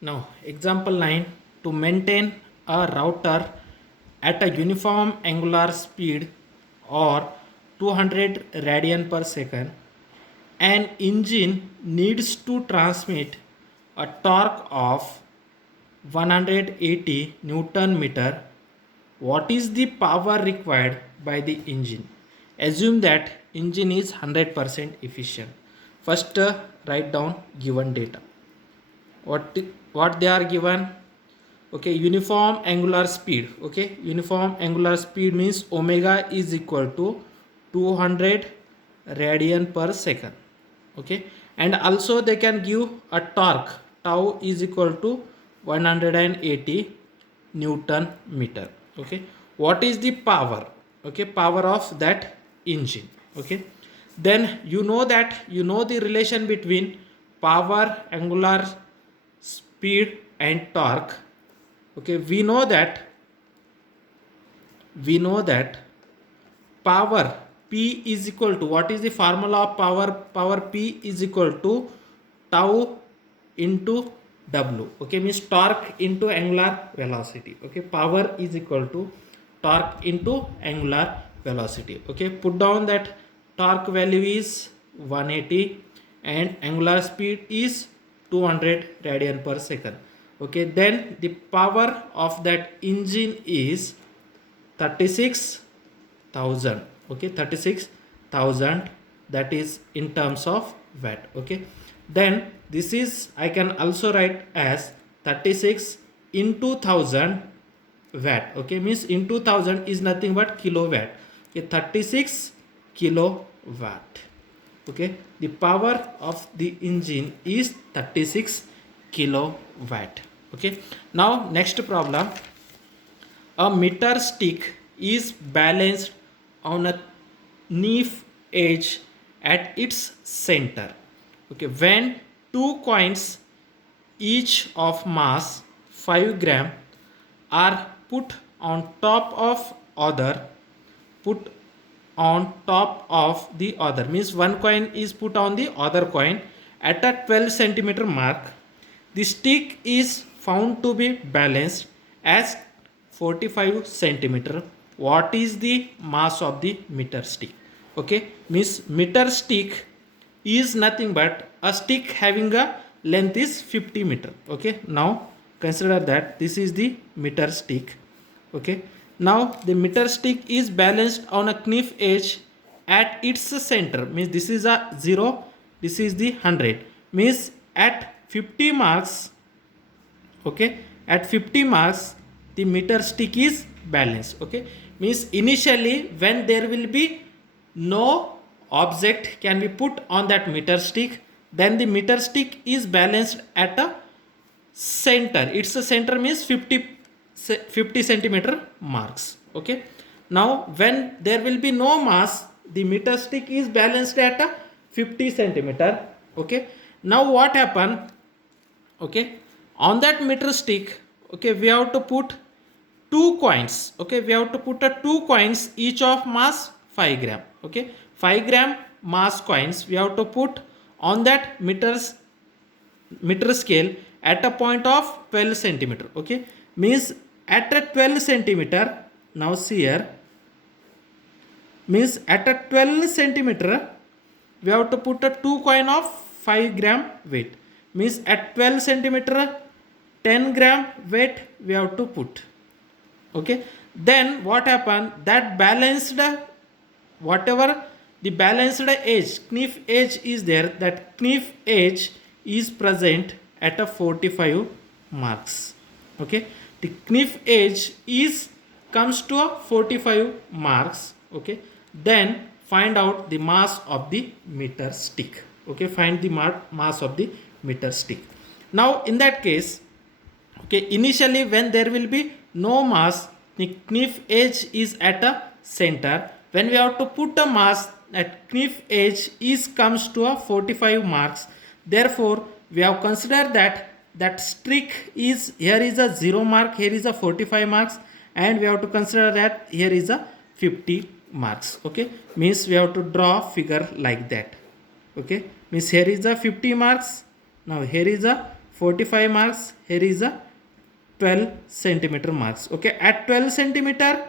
Now, example 9, to maintain a router at a uniform angular speed or 200 radian per second, an engine needs to transmit a torque of 180 Newton meter. What is the power required by the engine? Assume that engine is 100% efficient. First, write down given data. What they are given? Okay, uniform angular speed. Okay, uniform angular speed means omega is equal to 200 radian per second. Okay, and also they can give a torque, tau is equal to 180 Newton meter. Okay, what is the power? Okay, power of that engine. Okay, then you know the relation between power, angular speed and torque. Okay, we know that power P is equal to, what is the formula of power P is equal to tau into W. Okay, means torque into angular velocity. Okay, power is equal to torque into angular velocity. Okay, put down that torque value is 180 and angular speed is 200 radian per second. Okay, then the power of that engine is 36,000. Okay, 36,000, that is in terms of watt. Okay, then this is, I can also write as 36 into 1000 watt. Okay, means into 1000 is nothing but kilowatt. Okay, 36 kilowatt. Okay, the power of the engine is 36 kilowatt. Okay, now next problem. A meter stick is balanced on a knife edge at its center. Okay, when two coins, each of mass 5 gram, are put on top of the other, means one coin is put on the other coin at a 12 centimeter mark, the stick is found to be balanced as 45 centimeter. What is the mass of the meter stick? Okay, means meter stick is nothing but a stick having a length is 50 meter. Okay, now consider that this is the meter stick. Okay, now the meter stick is balanced on a knife edge at its center, means this is a 0, this is the 100, means at 50 marks. Okay, at 50 marks the meter stick is balanced. Okay, means initially when there will be no object can be put on that meter stick, then the meter stick is balanced at a center, its a center means 50 centimeter marks. Okay, now when there will be no mass, the meter stick is balanced at a 50 centimeter. Okay, now what happen? Okay, on that meter stick, okay, we have to put two coins. Okay, we have to put a two coins, each of mass 5 gram. Okay, 5 gram mass coins we have to put on that meter scale at a point of 12 centimeter. Okay, means at a 12 centimeter, now see here, means at a 12 centimeter we have to put a two coin of 5 gram weight, means at 12 centimeter 10 gram weight we have to put. Okay, then what happened, that balanced, whatever the balanced edge, knife edge is there, that knife edge is present at a 45 marks. Okay, the knife edge is comes to a 45 marks. Okay, then find out the mass of the meter stick. Okay, find the mass of the meter stick. Now in that case, okay, initially when there will be no mass, the knife edge is at a center, when we have to put a mass at knife edge is comes to a 45 marks, therefore we have considered that streak is, here is a 0 mark, here is a 45 marks, and we have to consider that here is a 50 marks. Okay, means we have to draw figure like that. Okay, means here is a 50 marks, now here is a 45 marks. Here is a 12 centimeter marks. Okay, at 12 centimeter,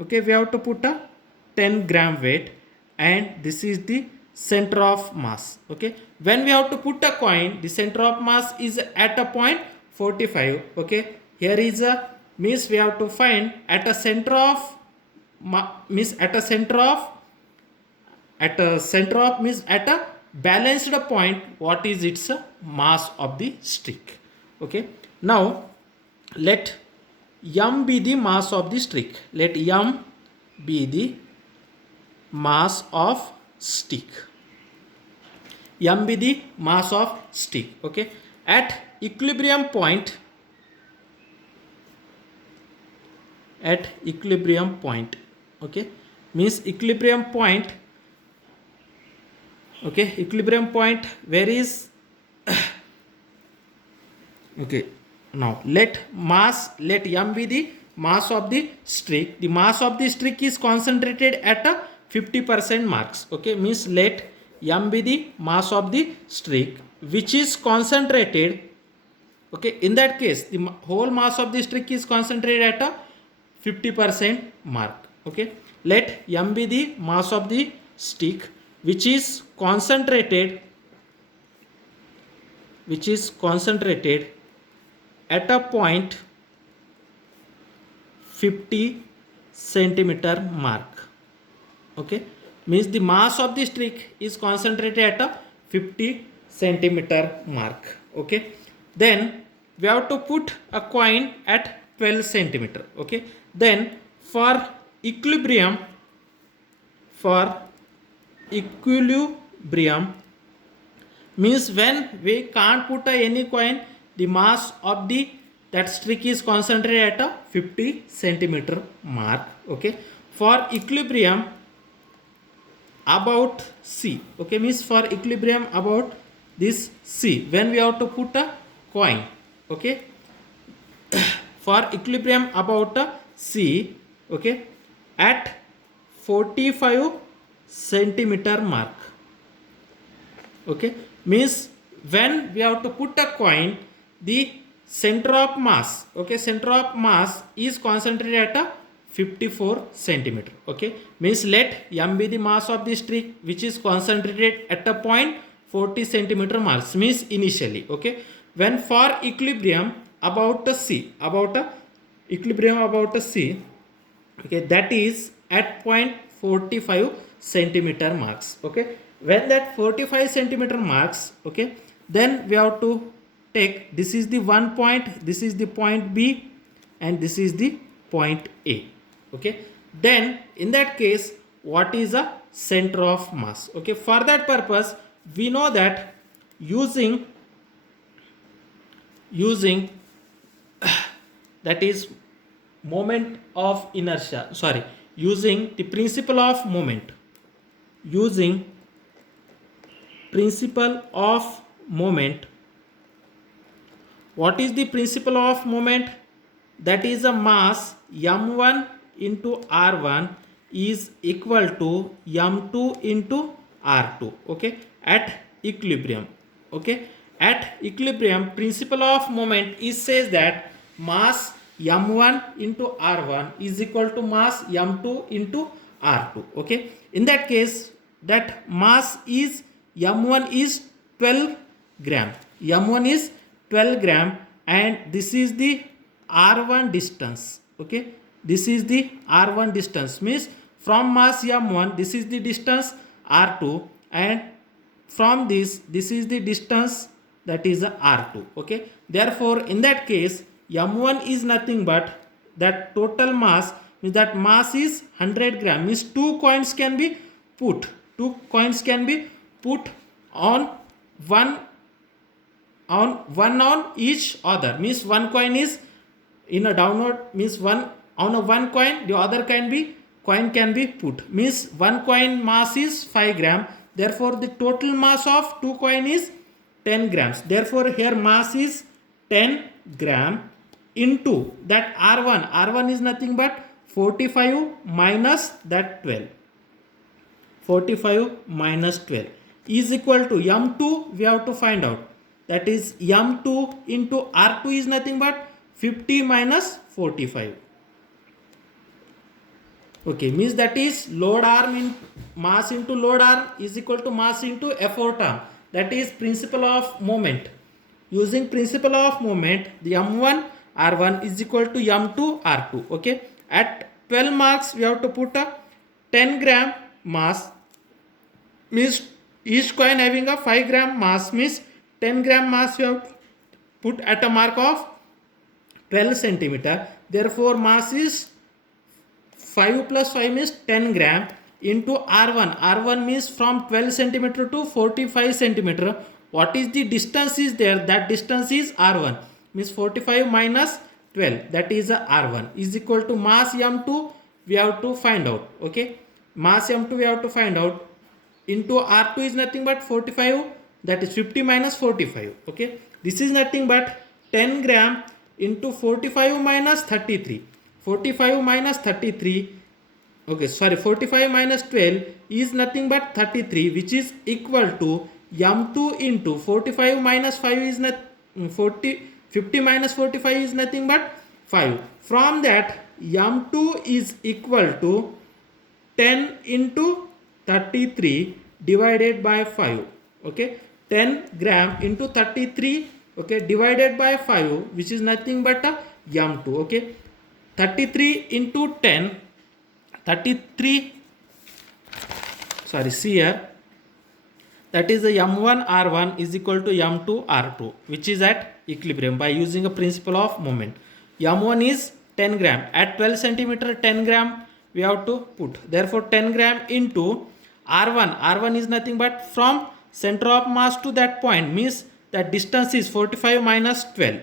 okay, we have to put a 10 gram weight, and this is the center of mass. Okay, when we have to put a coin, the center of mass is at a point 45. Okay, here is a means we have to find at a center of means at a center of means at a balanced point, what is its mass of the stick. Okay, now let m be the mass of the stick. Let m be the mass of stick. M be the mass of stick. Okay, at equilibrium point, okay, means equilibrium point. Okay, equilibrium point where is okay, now let m be the mass of the streak. The mass of the streak is concentrated at a 50% marks. Okay, means let m be the mass of the streak which is concentrated. Okay, in that case the whole mass of the streak is concentrated at a 50% mark. Okay, let m be the mass of the stick which is concentrated at a point 50 centimeter mark. Okay, means the mass of the stick is concentrated at a 50 centimeter mark. Okay, then we have to put a coin at 12 centimeter. Okay, then for equilibrium means when we can't put any coin, the mass of the that stick is concentrated at a 50 centimeter mark. Okay, for equilibrium about C. Okay, means for equilibrium about this C, when we have to put a coin. Okay, for equilibrium about a C. Okay, at 45 centimeter mark. Okay, means when we have to put a coin, the center of mass, okay, center of mass is concentrated at a 54 centimeter. Okay, means let m be the mass of the stick which is concentrated at a point 40 centimeter marks, means initially. Okay, when for equilibrium about a C, okay, that is at point 45 centimeter marks. Okay, when that 45 centimeter marks, okay, then we have to take, this is the one point, this is the point B, and this is the point A. Okay, then in that case what is a center of mass? Okay, for that purpose we know that using that is moment of inertia, using the principle of moment, what is the principle of moment? That is a mass m1 into r1 is equal to m2 into r2. Okay, at equilibrium. Okay, at equilibrium, principle of moment is says that mass m1 into r1 is equal to mass m2 into r2. Okay, in that case that mass is m1 is 12 gram, and this is the r1 distance. Okay, this is the r1 distance, means from mass m1 this is the distance r2, and from this is the distance, that is r2. Okay, therefore in that case m1 is nothing but that total mass, means that mass is 100 gram, means two coins can be put on one on each other, means one coin is in a downward, means one on a one coin, the other coin can be put, means one coin mass is 5 gram, therefore the total mass of two coin is 10 grams, therefore here mass is 10 gram into that r1 is nothing but 45 minus that 12, 45 minus 12 is equal to m2, we have to find out that is m2 into r2 is nothing but 50 minus 45. Okay, means that is load arm in mass into load arm is equal to mass into effort arm. That is principle of moment. Using principle of moment, the m1 r1 is equal to m2 r2. Okay, at 12 marks we have to put a 10 gram mass, means each coin having a 5 gram mass, means 10 gram mass we have to put at a mark of 12 centimeter. Therefore mass is 5 plus 5 means 10 gram into R1. R1 means from 12 centimeter to 45 centimeter. What is the distance is there? That distance is R1. Means 45 minus 12. That is a R1 is equal to mass M2. We have to find out. Okay. Mass M2 we have to find out. Into R2 is nothing but 45. That is 50 minus 45. Okay. This is nothing but 10 gram into 45 minus 33. 45 minus 33, okay, sorry, 45 minus 12 is nothing but 33, which is equal to m2 into 45 minus 5 is not 50 minus 45 is nothing but 5. From that, m2 is equal to 10 into 33 divided by 5. Okay, 10 gram into 33, okay, divided by 5, which is nothing but a m2. Okay, 33 into 10, 33, sorry, see here, that is the m1 r1 is equal to m2 r2, which is at equilibrium by using a principle of moment. m1 is 10 gram, at 12 centimeter 10 gram we have to put. Therefore 10 gram into r1, r1 is nothing but from center of mass to that point, means that distance is 45 minus 12.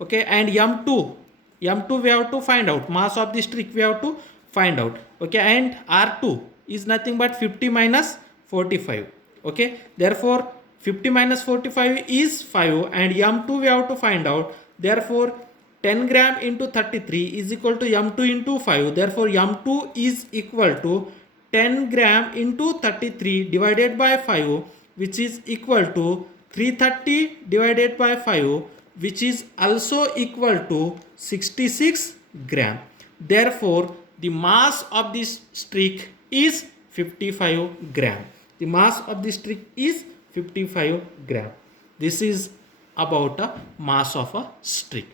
Okay, and m2 we have to find out, mass of the stick we have to find out. Okay, and r2 is nothing but 50 minus 45. Okay, therefore 50 minus 45 is 5 and m2 we have to find out. Therefore 10 gram into 33 is equal to m2 into 5. Therefore m2 is equal to 10 gram into 33 divided by 5, which is equal to 330 divided by 5, which is also equal to 66 gram. Therefore the mass of this stick is 55 gram. The mass of the stick is 55 gram. This is about a mass of a stick.